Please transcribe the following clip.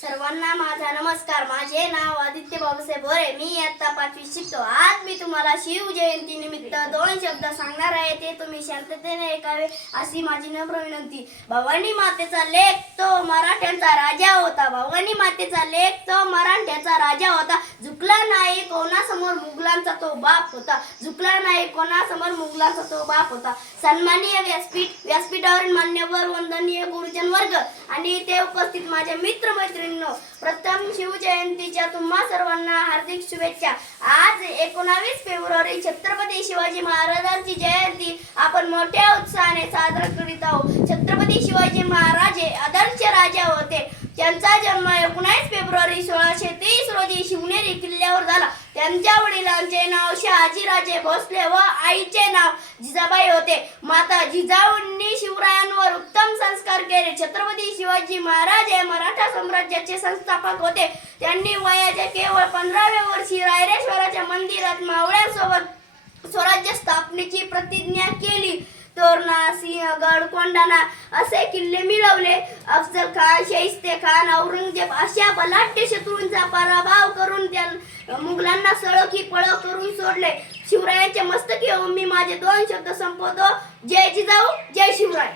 सर्वांना माझा नमस्कार. माझे नाव आदित्य बाबासाहेब बोरे मी इयत्ता पाचवी शिकतो. आज मी तुम्हाला शिव जयंती निमित्त दोन शब्द सांगणार आहे. ते तुम्ही शांततेने ऐकावे अशी माझी नम्र विनंती. भवानी मातेचा लेख तो मराठ्यांचा राजा होता. भवानी मातेचा लेख तो मराठ्याचा राजा होता. झुकला नाही कोणासमोर मुघलांचा तो बाप होता. झुकला नाही कोणासमोर मुघलांचा तो बाप होता. सन्माननीय व्यासपीठ व्यासपीठावरील मान्यवर वंदनीय गुरुजन वर्ग आणि इथे उपस्थित माझ्या मित्र मैत्रिणींनो प्रथम शिवजयंतीच्या तुम्हा सर्वांना हार्दिक शुभेच्छा. आज एकोणावीस फेब्रुवारी छत्रपती शिवाजी महाराजांची जयंती. आपण मोठ्या उत्साहाने साजरा करीत आहोत. छत्रपती शिवाजी महाराज हे आदर्श राजा होते त्यांचा एकोणास फेब्रुवारी सोळाशे तेवीस रोजी शिवनेरी किल्ल्यावर झाला. त्यांच्या वडिलांचे नाव शहाजीराजे भोसले व आईचे नाव जिजाबाई होते. माता जिजाऊंनी शिवरायांवर उत्तम संस्कार केले. छत्रपती शिवाजी महाराज हे मराठा साम्राज्याचे संस्थापक होते. त्यांनी वयाच्या केवळ पंधराव्या वर्षी रायरेश्वराच्या मंदिरात मावळ्यांसोबत स्वराज्य स्थापनेची प्रतिज्ञा केली. तोरणा सिंहगड कोंढाणा असे किल्ले मिळवले. अफजल खान शाहिस्ते खान औरंगजेब अशा बलाढ्य शत्रूंचा पराभव करून त्या मुघलांना सळकी पळ करून सोडले. शिवरायांच्या मस्तकी हो, मी माझे दोन शब्द संपवतो. जय जिजाऊ जय शिवराय.